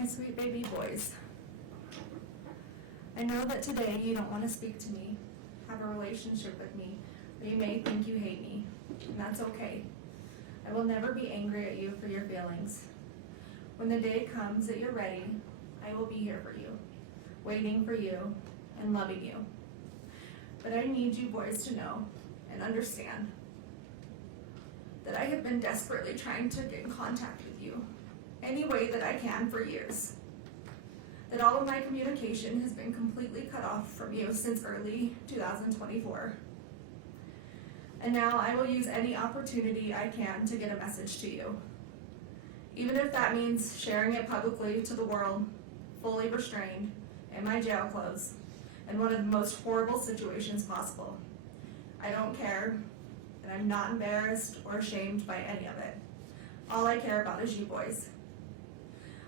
My sweet baby boys. I know that today you don't want to speak to me, have a relationship with me, or you may think you hate me, and that's okay. I will never be angry at you for your feelings. When the day comes that you're ready, I will be here for you, waiting for you, and loving you. But I need you boys to know and understand that I have been desperately trying to get in contact with you any way that I can for years. That all of my communication has been completely cut off from you since early 2024. And now I will use any opportunity I can to get a message to you. Even if that means sharing it publicly to the world, fully restrained, in my jail clothes, in one of the most horrible situations possible. I don't care, and I'm not embarrassed or ashamed by any of it. All I care about is you boys.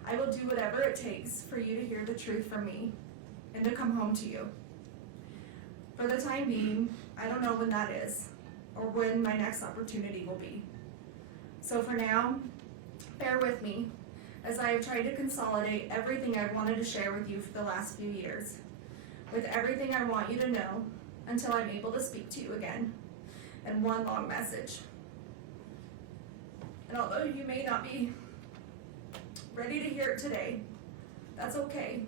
I will do whatever it takes for you to hear the truth from me and to come home to you. For the time being, I don't know when that is or when my next opportunity will be. So for now, bear with me as I have tried to consolidate everything I've wanted to share with you for the last few years, with everything I want you to know until I'm able to speak to you again in one long message. And although you may not be ready to hear it today, that's okay.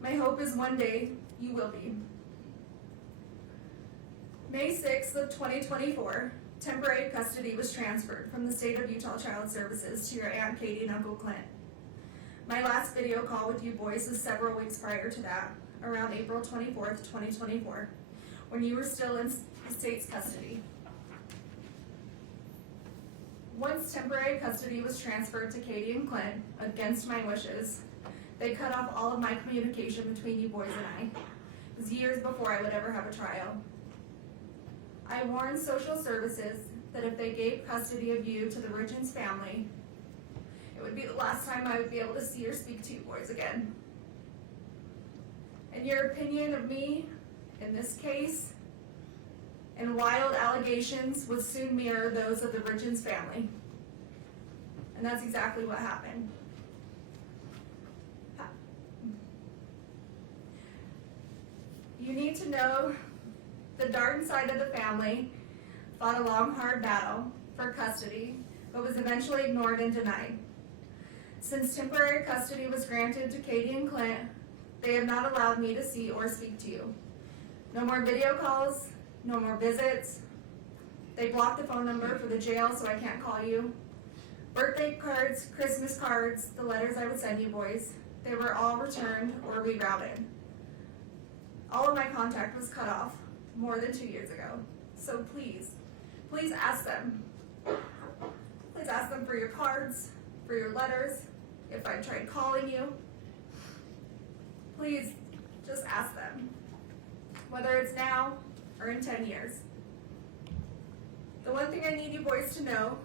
My hope is one day you will be. May 6th of 2024, temporary custody was transferred from the state of Utah Child Services to your Aunt Katie and Uncle Clint. My last video call with you boys was several weeks prior to that, around April 24th, 2024, when you were still in the state's custody. Once temporary custody was transferred to Katie and Clint, against my wishes, they cut off all of my communication between you boys and I. It was years before I would ever have a trial. I warned social services that if they gave custody of you to the Richins family, it would be the last time I would be able to see or speak to you boys again. And your opinion of me in this case and wild allegations would soon mirror those of the Richins family. And that's exactly what happened. You need to know the Darden side of the family fought a long, hard battle for custody, but was eventually ignored and denied. Since temporary custody was granted to Katie and Clint, they have not allowed me to see or speak to you. No more video calls, no more visits. They blocked the phone number for the jail so I can't call you. Birthday cards, Christmas cards, the letters I would send you boys, they were all returned or rerouted. All of my contact was cut off more than 2 years ago. So please ask them. Please ask them for your cards, for your letters, if I tried calling you. Please just ask them, whether it's now or in 10 years. The one thing I need you boys to know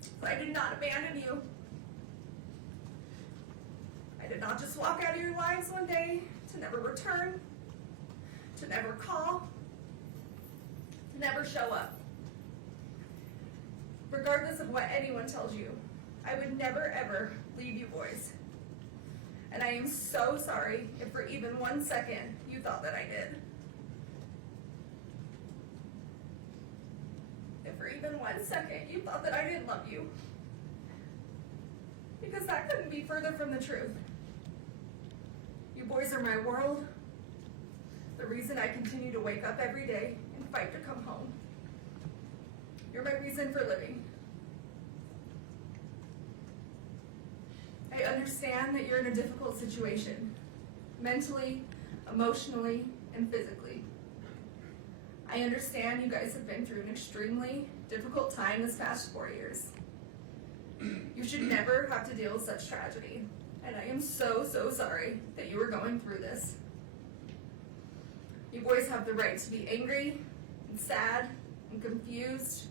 is I did not abandon you. I did not just walk out of your lives one day to never return, to never call, to never show up. Regardless of what anyone tells you, I would never ever leave you boys. And I am so sorry if for even 1 second you thought that I did. If for even 1 second you thought that I didn't love you. Because that couldn't be further from the truth. You boys are my world, the reason I continue to wake up every day and fight to come home. You're my reason for living. I understand that you're in a difficult situation, mentally, emotionally, and physically. I understand you guys have been through an extremely difficult time this past 4 years. You should never have to deal with such tragedy, and I am so sorry that you are going through this. You boys have the right to be angry and sad and confused,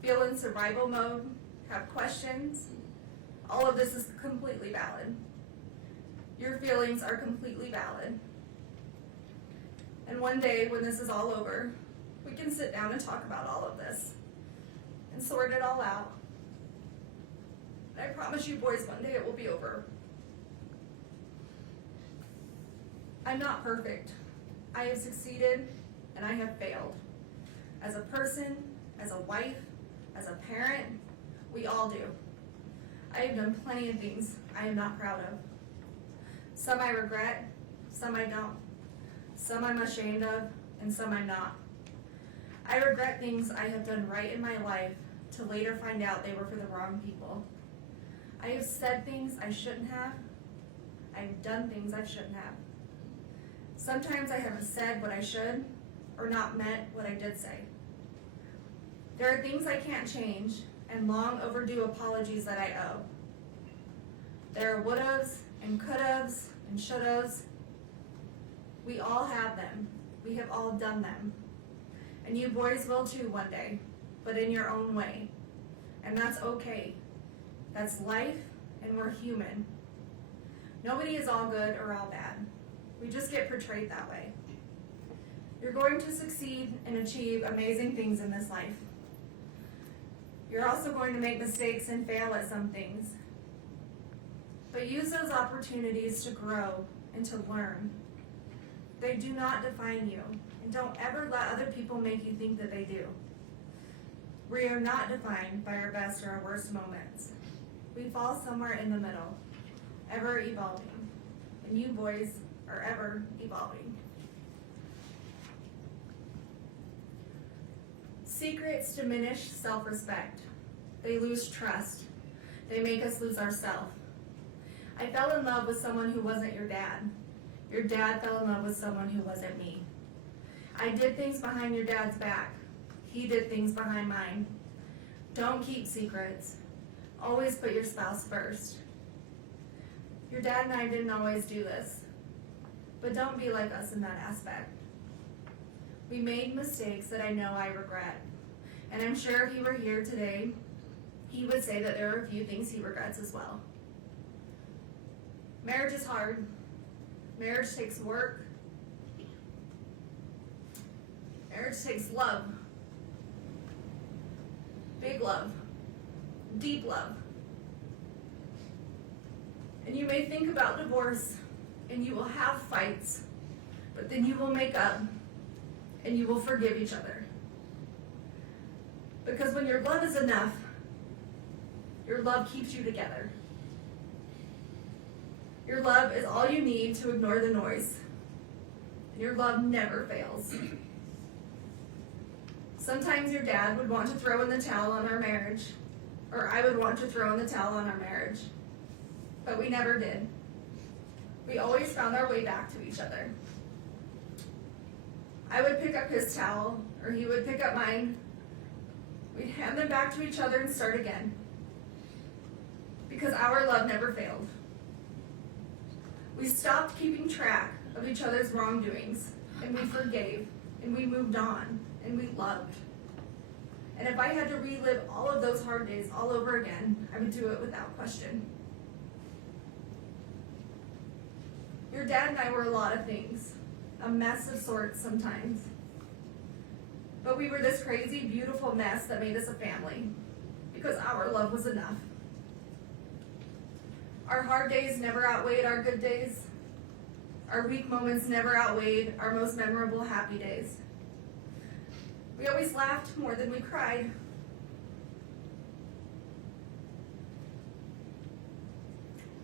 feel in survival mode, have questions. All of this is completely valid. Your feelings are completely valid. And one day when this is all over, we can sit down and talk about all of this. and sort it all out. I promise you boys, one day it will be over. I'm not perfect. I have succeeded and I have failed. As a person, as a wife, as a parent, we all do. I have done plenty of things I am not proud of. Some I regret, some I don't. Some I'm ashamed of, and some I'm not. I regret things I have done right in my life to later find out they were for the wrong people. I have said things I shouldn't have. I have done things I shouldn't have. Sometimes I haven't said what I should, or not meant what I did say. There are things I can't change, and long overdue apologies that I owe. There are would'ves, and could'ves, and should'ves. We all have them. We have all done them. And you boys will too one day, but in your own way. And that's okay. That's life, and we're human. Nobody is all good or all bad. We just get portrayed that way. You're going to succeed and achieve amazing things in this life. You're also going to make mistakes and fail at some things. But use those opportunities to grow and to learn. They do not define you, and don't ever let other people make you think that they do. We are not defined by our best or our worst moments. We fall somewhere in the middle, ever evolving, and you boys are ever evolving. Secrets diminish self-respect. They lose trust. They make us lose ourselves. I fell in love with someone who wasn't your dad. Your dad fell in love with someone who wasn't me. I did things behind your dad's back. He did things behind mine. Don't keep secrets. Always put your spouse first. Your dad and I didn't always do this, but don't be like us in that aspect. We made mistakes that I know I regret, and I'm sure if he were here today, he would say that there are a few things he regrets as well. Marriage is hard. Marriage takes work. Marriage takes love. Big love. Deep love. And you may think about divorce, and you will have fights, but then you will make up, and you will forgive each other. Because when your love is enough, your love keeps you together. Your love is all you need to ignore the noise. And your love never fails. Sometimes your dad would want to throw in the towel on our marriage, or I would want to throw in the towel on our marriage. But we never did. We always found our way back to each other. I would pick up his towel, or he would pick up mine. We'd hand them back to each other and start again. Because our love never failed. We stopped keeping track of each other's wrongdoings, and we forgave, and we moved on, and we loved. And if I had to relive all of those hard days all over again, I would do it without question. Your dad and I were a lot of things, a mess of sorts sometimes. But we were this crazy, beautiful mess that made us a family, because our love was enough. Our hard days never outweighed our good days. Our weak moments never outweighed our most memorable happy days. We always laughed more than we cried.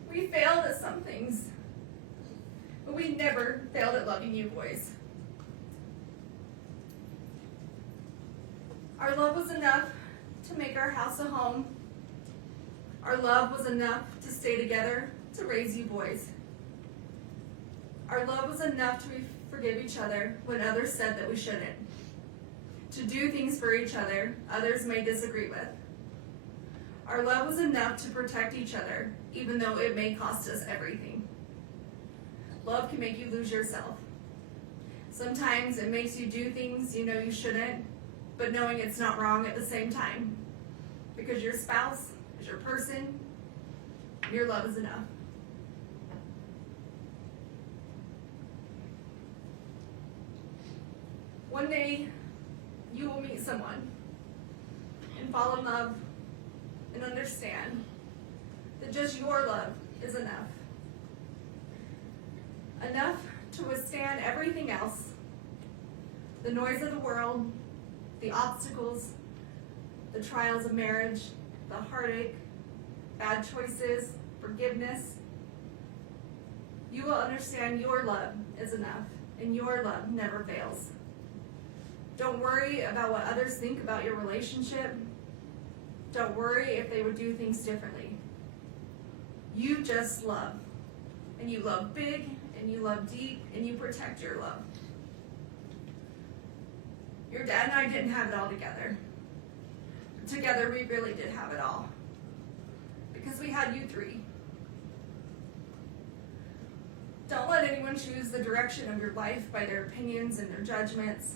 We failed at some things, but we never failed at loving you boys. Our love was enough to make our house a home. Our love was enough to stay together, to raise you boys. Our love was enough to forgive each other when others said that we shouldn't. To do things for each other others may disagree with. Our love was enough to protect each other, even though it may cost us everything. Love can make you lose yourself. Sometimes it makes you do things you know you shouldn't, but knowing it's not wrong at the same time. Because your spouse is your person, and your love is enough. One day, you will meet someone, and and fall in love and understand that just your love is enough. Enough to withstand everything else, the noise of the world, the obstacles, the trials of marriage, the heartache, bad choices, forgiveness. You will understand your love is enough, and your love never fails. Don't worry about what others think about your relationship. Don't worry if they would do things differently. You just love, and you love big, and you love deep, and you protect your love. Your dad and I didn't have it all together. Together, we really did have it all. Because we had you three. Don't let anyone choose the direction of your life by their opinions and their judgments.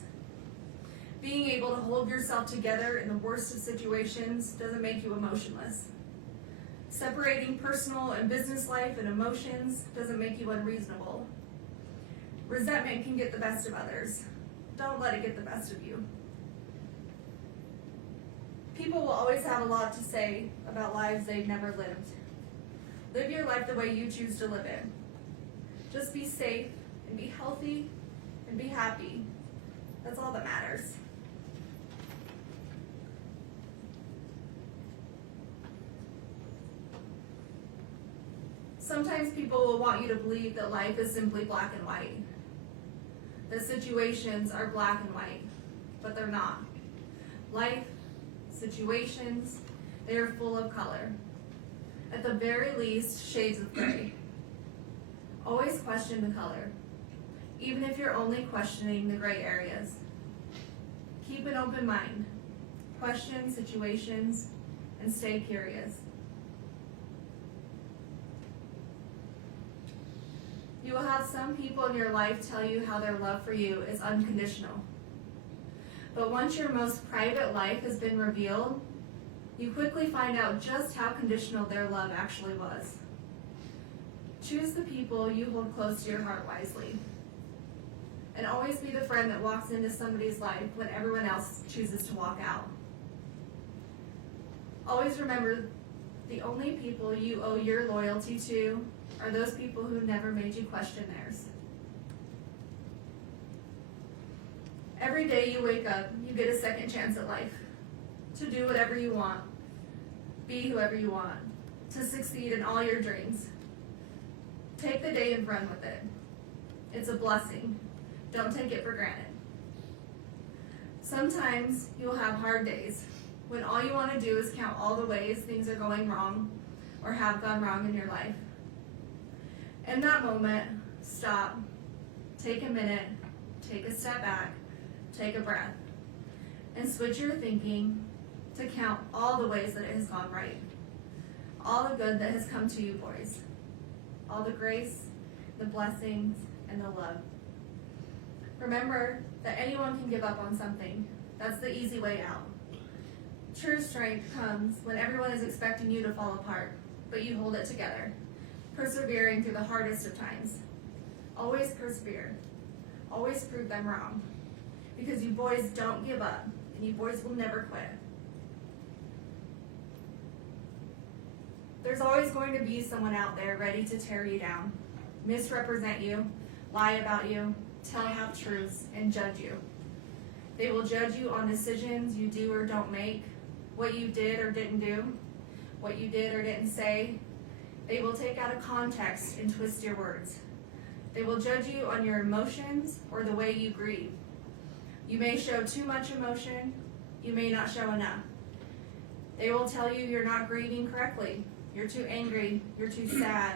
Being able to hold yourself together in the worst of situations doesn't make you emotionless. Separating personal and business life and emotions doesn't make you unreasonable. Resentment can get the best of others. Don't let it get the best of you. People will always have a lot to say about lives they've never lived. Live your life the way you choose to live it. Just be safe and be healthy and be happy. That's all that matters. Sometimes people will want you to believe that life is simply black and white. That situations are black and white, but they're not. Life, situations, they are full of color. At the very least, shades of gray. Always question the color, even if you're only questioning the gray areas. Keep an open mind. Question situations and stay curious. You will have some people in your life tell you how their love for you is unconditional. But once your most private life has been revealed, you quickly find out just how conditional their love actually was. Choose the people you hold close to your heart wisely. And always be the friend that walks into somebody's life when everyone else chooses to walk out. Always remember, the only people you owe your loyalty to are those people who never made you question theirs. Every day you wake up, you get a second chance at life. To do whatever you want. Be whoever you want. To succeed in all your dreams. Take the day and run with it. It's a blessing. Don't take it for granted. Sometimes you'll have hard days when all you want to do is count all the ways things are going wrong or have gone wrong in your life. In that moment, stop, take a minute, take a step back, take a breath, and switch your thinking to count all the ways that it has gone right. All the good that has come to you, boys. All the grace, the blessings, and the love. Remember that anyone can give up on something. That's the easy way out. True strength comes when everyone is expecting you to fall apart, but you hold it together, persevering through the hardest of times. Always persevere. Always prove them wrong. Because you boys don't give up, and you boys will never quit. There's always going to be someone out there ready to tear you down, misrepresent you, lie about you, tell half-truths, and judge you. They will judge you on decisions you do or don't make, what you did or didn't do, what you did or didn't say. They will take out of context and twist your words. They will judge you on your emotions or the way you grieve. You may show too much emotion, you may not show enough. They will tell you you're not grieving correctly, you're too angry, you're too sad,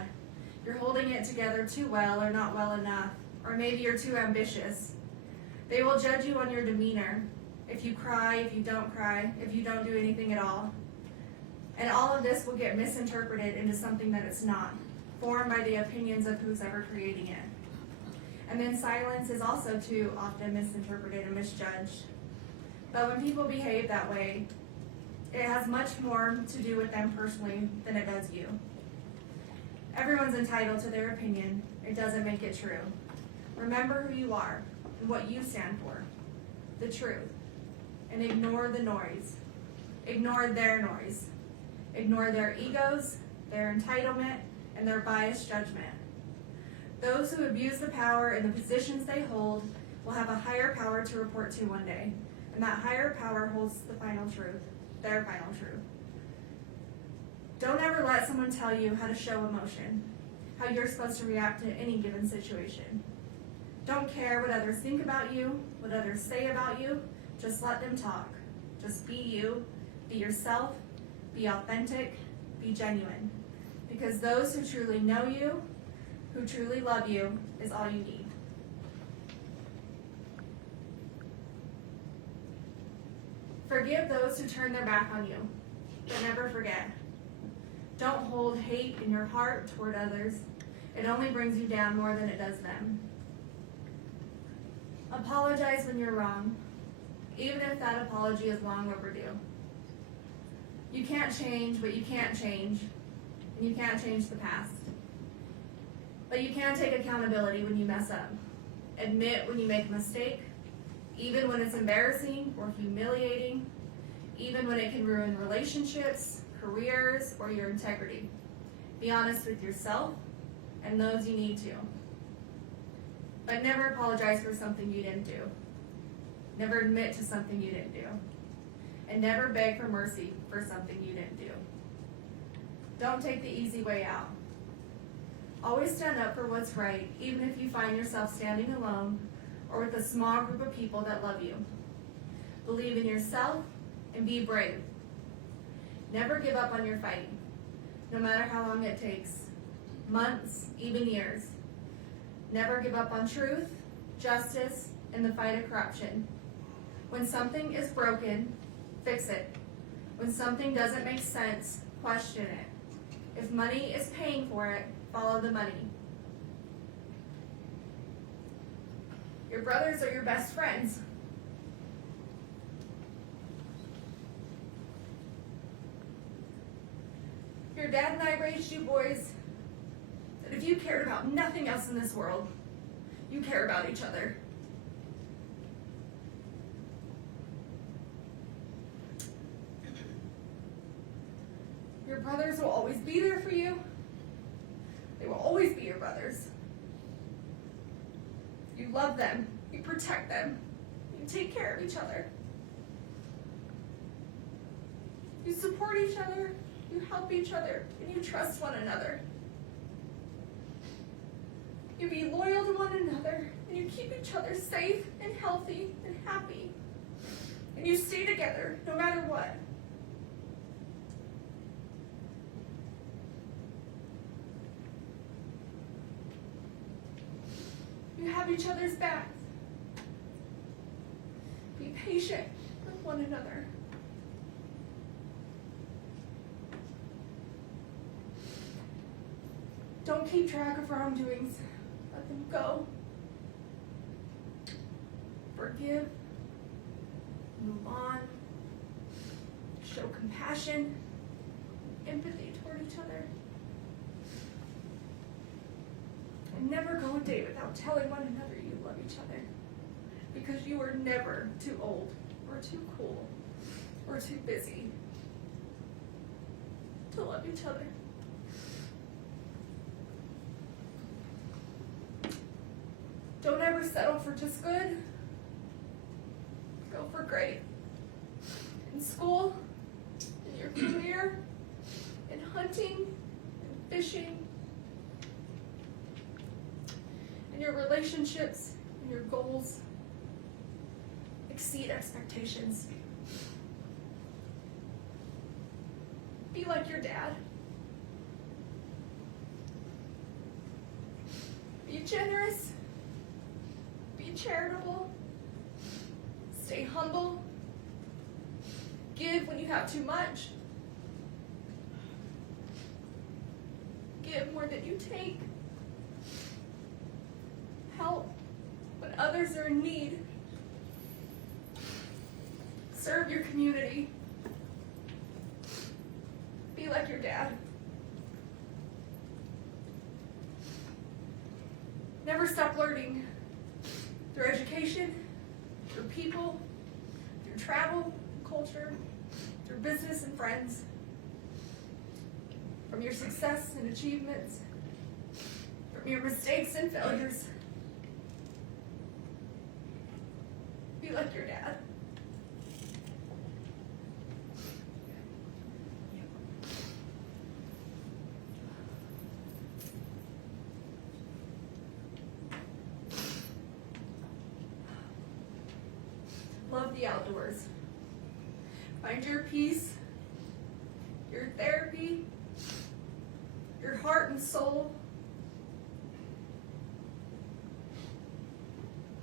you're holding it together too well or not well enough, or maybe you're too ambitious. They will judge you on your demeanor, if you cry, if you don't cry, if you don't do anything at all. And all of this will get misinterpreted into something that it's not, formed by the opinions of who's ever creating it. And then silence is also too often misinterpreted and misjudged. But when people behave that way, it has much more to do with them personally than it does you. Everyone's entitled to their opinion. It doesn't make it true. Remember who you are and what you stand for, the truth, and ignore the noise. Ignore their noise. Ignore their egos, their entitlement, and their biased judgment. Those who abuse the power in the positions they hold will have a higher power to report to one day, and that higher power holds the final truth, their final truth. Don't ever let someone tell you how to show emotion, how you're supposed to react to any given situation. Don't care what others think about you, what others say about you, just let them talk. Just be you, be yourself, be authentic, be genuine. Because those who truly know you, who truly love you, is all you need. Forgive those who turn their back on you, but never forget. Don't hold hate in your heart toward others. It only brings you down more than it does them. Apologize when you're wrong, even if that apology is long overdue. You can't change what you can't change, and you can't change the past. But you can take accountability when you mess up. Admit when you make a mistake, even when it's embarrassing or humiliating, even when it can ruin relationships, careers, or your integrity. Be honest with yourself and those you need to. But never apologize for something you didn't do. Never admit to something you didn't do. And never beg for mercy for something you didn't do. Don't take the easy way out. Always stand up for what's right, even if you find yourself standing alone or with a small group of people that love you. Believe in yourself and be brave. Never give up on your fight, no matter how long it takes. Months, even years. Never give up on truth, justice, and the fight of corruption. When something is broken, fix it. When something doesn't make sense, question it. If money is paying for it, follow the money. Your brothers are your best friends. Your dad and I raised you boys that if you cared about nothing else in this world, you care about each other. Your brothers will always be there for you. They will always be your brothers. You love them. You protect them. You take care of each other. You support each other. You help each other. And you trust one another. You be loyal to one another. And you keep each other safe and healthy and happy. And you stay together no matter what. You have each other's backs. Be patient with one another. Don't keep track of wrongdoings. Let them go. Forgive. Move on. Show compassion, empathy toward each other. And never go a day without telling one another you love each other. Because you are never too old, or too cool, or too busy to love each other. Don't ever settle for just good. Go for great. In school, in your career, in hunting, in fishing, in your relationships, in your goals. Exceed expectations. Be like your dad. Be generous. Be charitable. Stay humble. Give when you have too much. Give more than you take. Help when others are in need. Serve your community. Be like your dad. Never stop learning. Through education, through people, through travel, culture, through business and friends, from your success and achievements, from your mistakes and failures. Be like your dad. Love the outdoors. Find your peace, your therapy, your heart and soul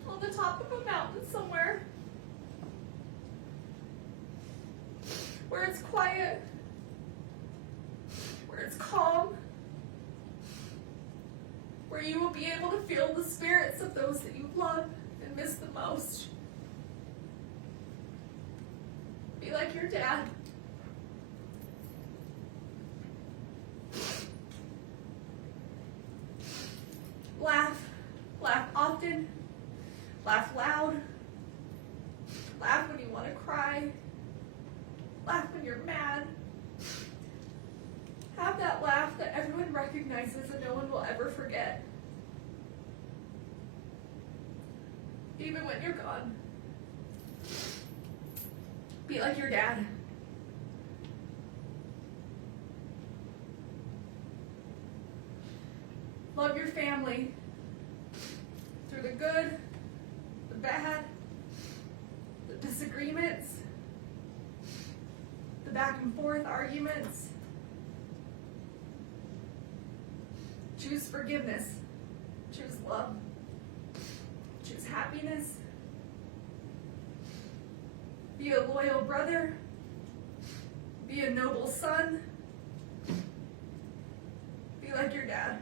on the top of a mountain somewhere where it's quiet, where it's calm, where you will be able to feel the spirits of those that you love and miss the most. Be like your dad. Laugh. Laugh often. Laugh loud. Laugh when you want to cry. Laugh when you're mad. Have that laugh that everyone recognizes and no one will ever forget. Even when you're gone. Be like your dad. Love your family through the good, the bad, the disagreements, the back and forth arguments. Choose forgiveness. Choose love. Choose happiness. Be a loyal brother. Be a noble son. Be like your dad.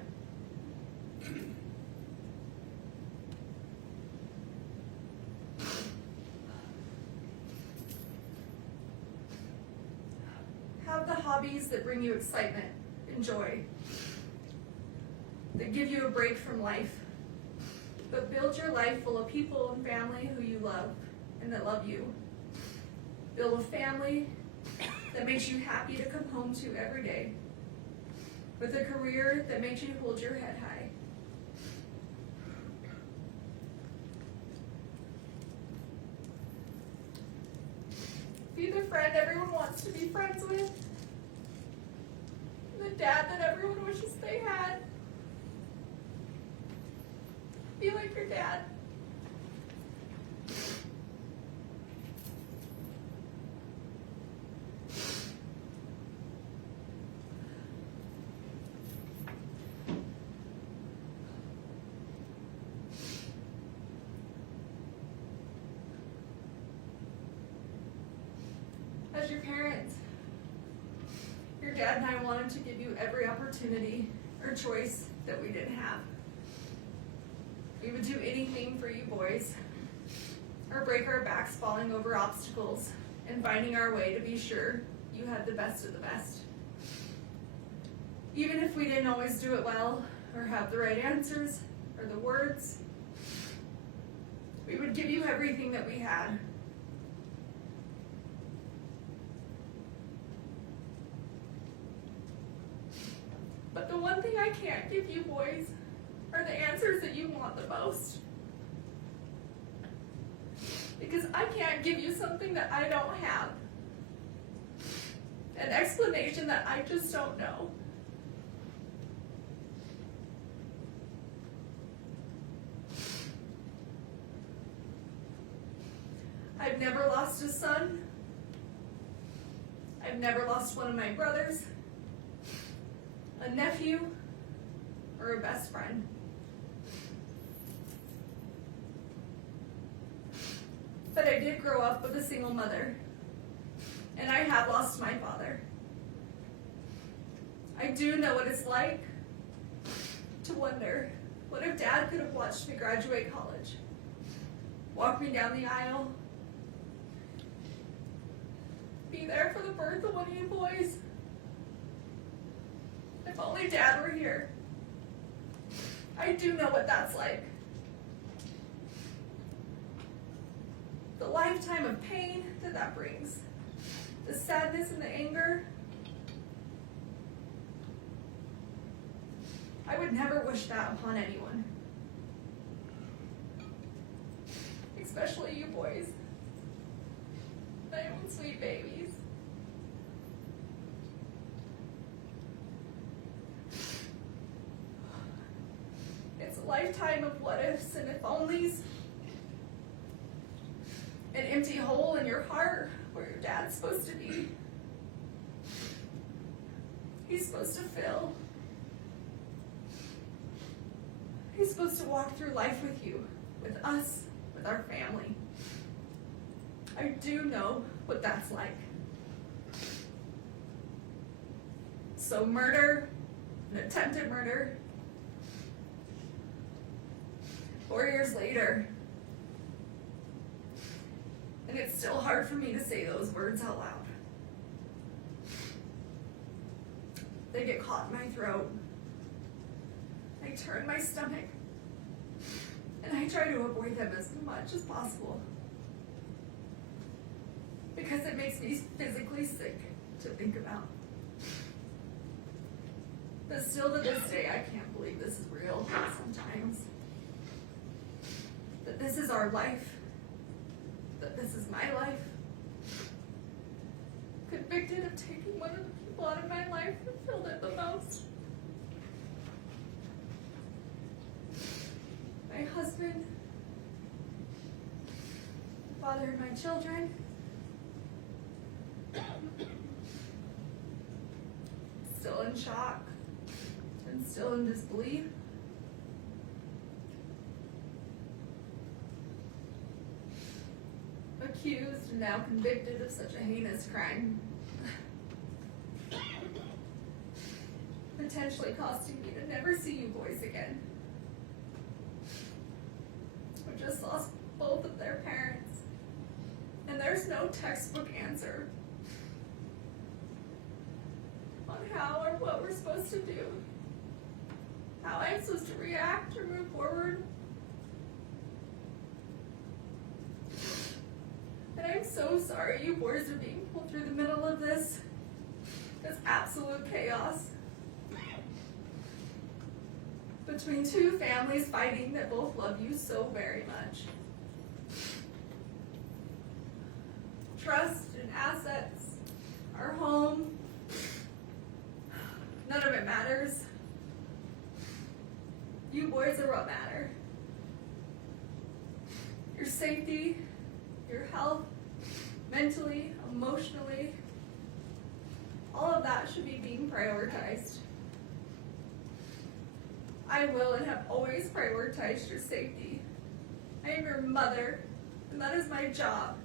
Have the hobbies that bring you excitement and joy, that give you a break from life, but build your life full of people and family who you love and that love you. Build a family that makes you happy to come home to every day, with a career that makes you hold your head high. Be the friend everyone wants to be friends with, the dad that everyone wishes they had. Be like your dad. As your parents, your dad and I wanted to give you every opportunity or choice that we didn't have. We would do anything for you boys, or break our backs falling over obstacles and finding our way to be sure you had the best of the best. Even if we didn't always do it well, or have the right answers, or the words, we would give you everything that we had. But the one thing I can't give you boys are the answers that you want the most. Because I can't give you something that I don't have. An explanation that I just don't know. I've never lost a son. I've never lost one of my brothers, a nephew, or a best friend. But I did grow up with a single mother, and I have lost my father. I do know what it's like to wonder, what if Dad could have watched me graduate college, walk me down the aisle, be there for the birth of one of you boys? If only Dad were here. I do know what that's like. The lifetime of pain that brings. the sadness and the anger. I would never wish that upon anyone. Especially you boys. My own sweet babies. It's a lifetime of what ifs and if onlys. An empty hole in your heart where your dad's supposed to be. He's supposed to fill. He's supposed to walk through life with you, with us, with our family. I do know what that's like. So murder, an attempted murder, 4 years later, and it's still hard for me to say those words out loud. They get caught in my throat. I turn my stomach, and I try to avoid them as much as possible. Because it makes me physically sick to think about. But still to this day, I can't believe this is real sometimes. That this is our life. That this is my life. Convicted of taking one of the people out of my life who filled it the most. My husband, the father of my children, still in shock and still in disbelief. Accused and now convicted of such a heinous crime. Potentially costing me to never see you boys again. We just lost both of their parents. And there's no textbook answer on how or what we're supposed to do. How I'm supposed to react or move forward. And I'm so sorry you boys are being pulled through the middle of this. It's absolute chaos. Between two families fighting that both love you so very much. Trust and assets, our home, none of it matters. You boys are what matter. Your safety, your health, mentally, emotionally, all of that should be being prioritized. I will and have always prioritized your safety. I am your mother, and that is my job.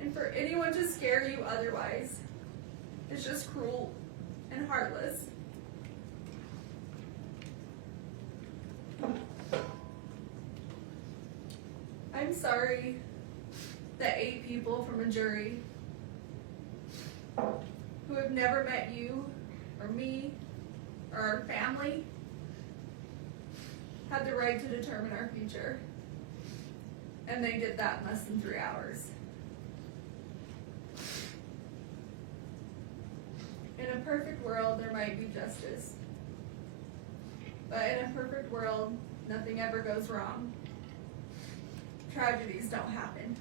And for anyone to scare you otherwise is just cruel and heartless. I'm sorry that 8 people from a jury who have never met you or me or our family had the right to determine our future. And they did that in less than 3 hours. In a perfect world, there might be justice. But in a perfect world, nothing ever goes wrong. Tragedies don't happen.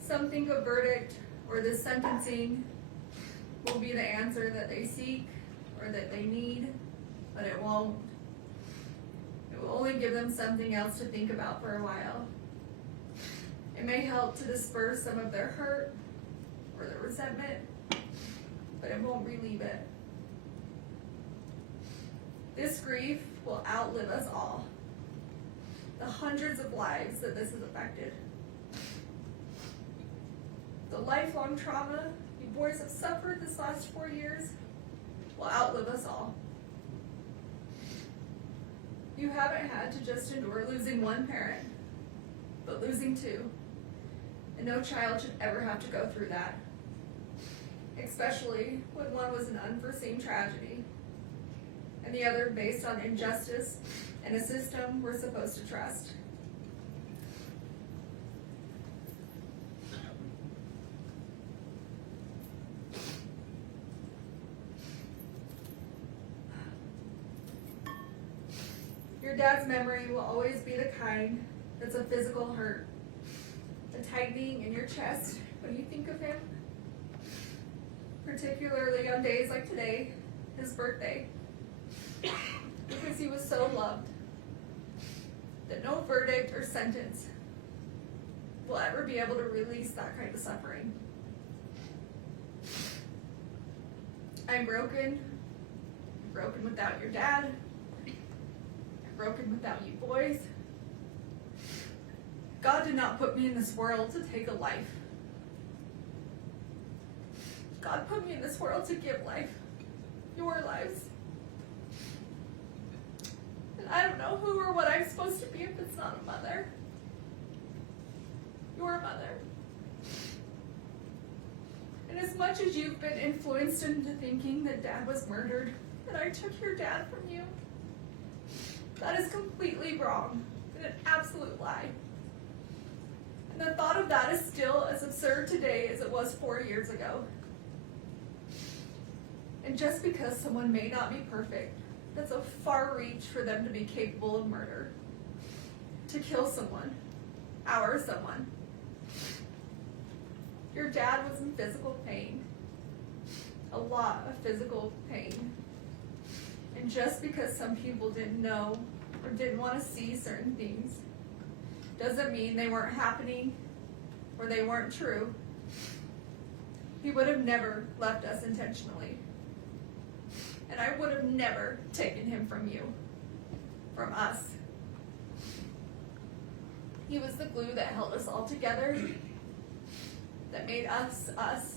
Some think a verdict or the sentencing will be the answer that they seek or that they need, but it won't. It will only give them something else to think about for a while. It may help to disperse some of their hurt or their resentment, but it won't relieve it. This grief will outlive us all. The hundreds of lives that this has affected. The lifelong trauma you boys have suffered this last 4 years will outlive us all. You haven't had to just endure losing one parent, but losing 2. And no child should ever have to go through that, especially when one was an unforeseen tragedy. and the other based on injustice and a system we're supposed to trust. Your dad's memory will always be the kind that's a physical hurt, a tightening in your chest when you think of him, particularly on days like today, his birthday, because he was so loved that no verdict or sentence will ever be able to release that kind of suffering. I'm broken without your dad, broken without you boys. God did not put me in this world to take a life. God put me in this world to give life, your lives. And I don't know who or what I'm supposed to be if it's not a mother. Your mother. And as much as you've been influenced into thinking that Dad was murdered, that I took your dad from you, that is completely wrong and an absolute lie. And the thought of that is still as absurd today as it was 4 years ago. And just because someone may not be perfect, that's a far reach for them to be capable of murder. To kill someone, our someone. Your dad was in physical pain. A lot of physical pain. And just because some people didn't know or didn't want to see certain things doesn't mean they weren't happening or they weren't true. He would have never left us intentionally. And I would have never taken him from you, from us. He was the glue that held us all together, that made us, us.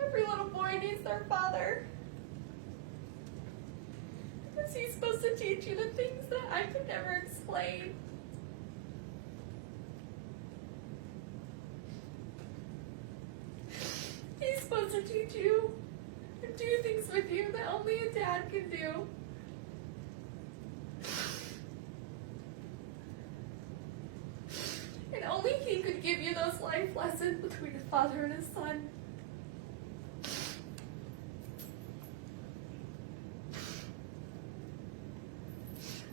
Every little boy needs their father. Because he's supposed to teach you the things that I could never explain. He's supposed to teach you and do things with you that only a dad can do. And only he could give you those life lessons between a father and his son.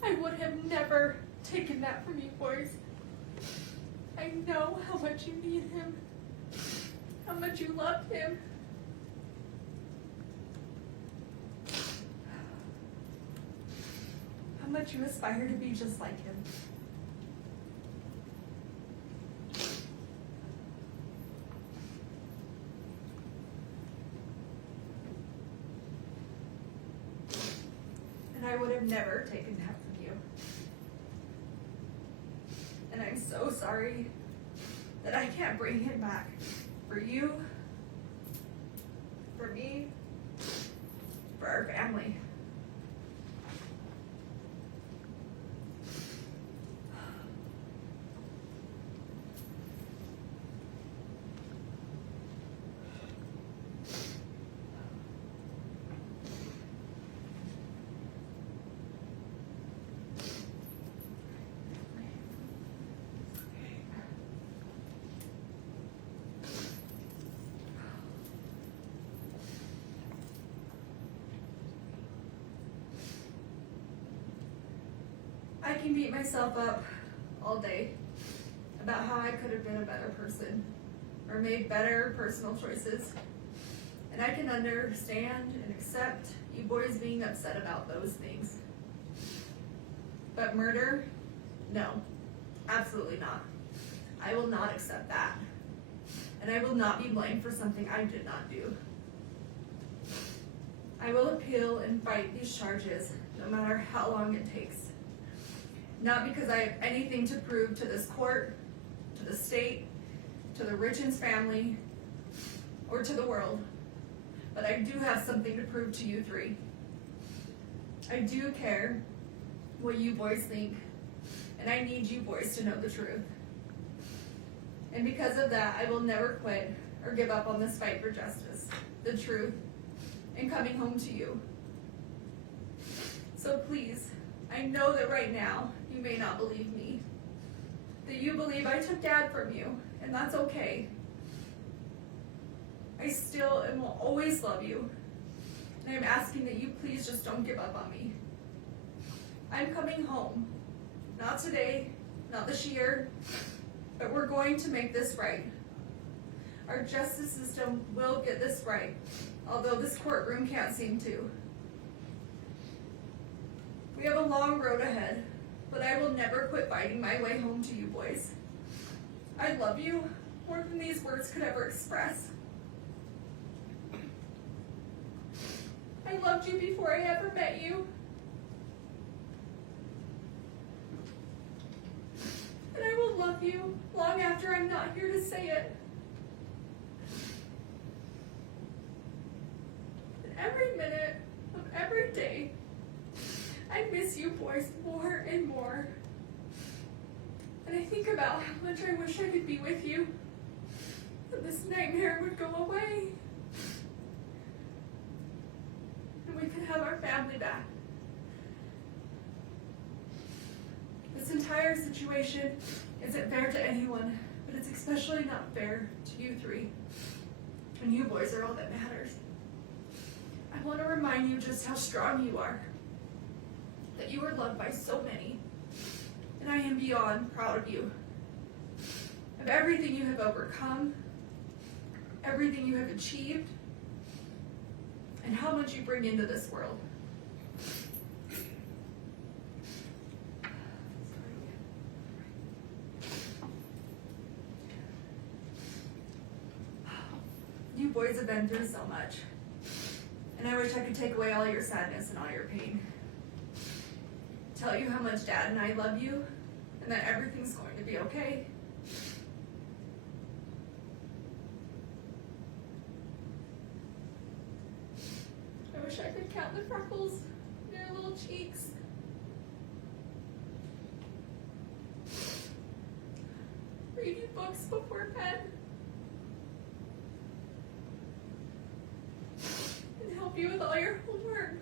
I would have never taken that from you boys. I know how much you need him, how much you loved him. How much you aspire to be just like him. And I would have never taken that from you. And I'm so sorry that I can't bring him back. For you, for me, for our family. I can beat myself up all day about how I could have been a better person or made better personal choices. And I can understand and accept you boys being upset about those things. But murder? No, absolutely not. I will not accept that. And I will not be blamed for something I did not do. I will appeal and fight these charges no matter how long it takes. Not because I have anything to prove to this court, to the state, to the Richins family, or to the world, but I do have something to prove to you three. I do care what you boys think, and I need you boys to know the truth. And because of that, I will never quit or give up on this fight for justice, the truth, and coming home to you. So please, I know that right now you may not believe me, that you believe I took Dad from you, and that's okay. I still and will always love you, and I'm asking that you please just don't give up on me. I'm coming home, not today, not this year, but we're going to make this right. Our justice system will get this right, although this courtroom can't seem to. We have a long road ahead, but I will never quit fighting my way home to you boys. I love you more than these words could ever express. I loved you before I ever met you. And I will love you long after I'm not here to say it. And every minute of every day, I miss you boys more and more. And I think about how much I wish I could be with you, and this nightmare would go away. And we could have our family back. This entire situation isn't fair to anyone, but it's especially not fair to you three. And you boys are all that matters. I want to remind you just how strong you are, that you are loved by so many, and I am beyond proud of you, of everything you have overcome, everything you have achieved, and how much you bring into this world. You boys have been through so much, and I wish I could take away all your sadness and all your pain. Tell you how much Dad and I love you, and that everything's going to be okay. I wish I could count the freckles in your little cheeks. Read you books before bed. And help you with all your homework.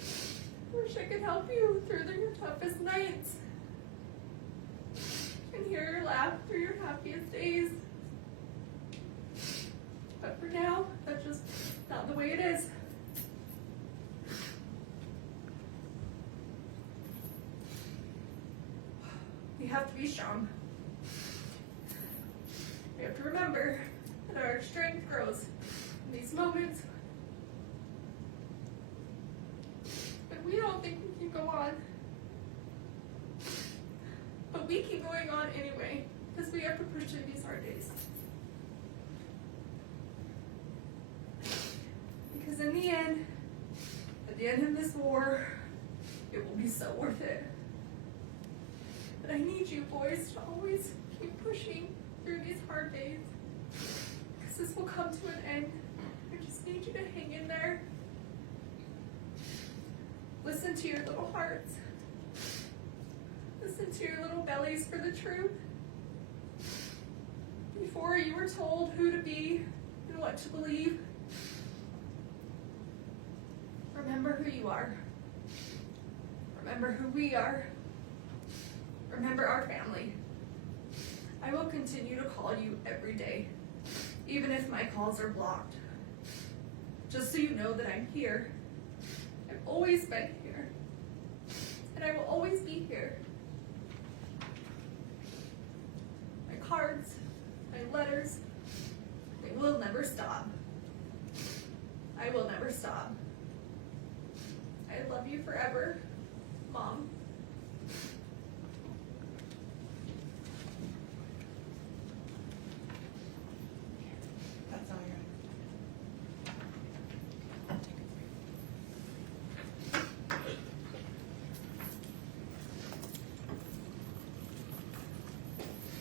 I wish I could help you through your toughest nights and hear your laugh through your happiest days. But for now, that's just not the way it is. We have to be strong. We have to remember that our strength grows in these moments. We don't think we can go on. But we keep going on anyway, because we have to push through these hard days. Because in the end, at the end of this war, it will be so worth it. But I need you boys to always keep pushing through these hard days, because this will come to an end. I just need you to hang in there. Listen to your little hearts. Listen to your little bellies for the truth. Before you were told who to be and what to believe, remember who you are. Remember who we are. Remember our family. I will continue to call you every day, even if my calls are blocked. Just so you know that I'm here. I've always been here, and I will always be here. My cards, my letters, they will never stop. I will never stop. I love you forever.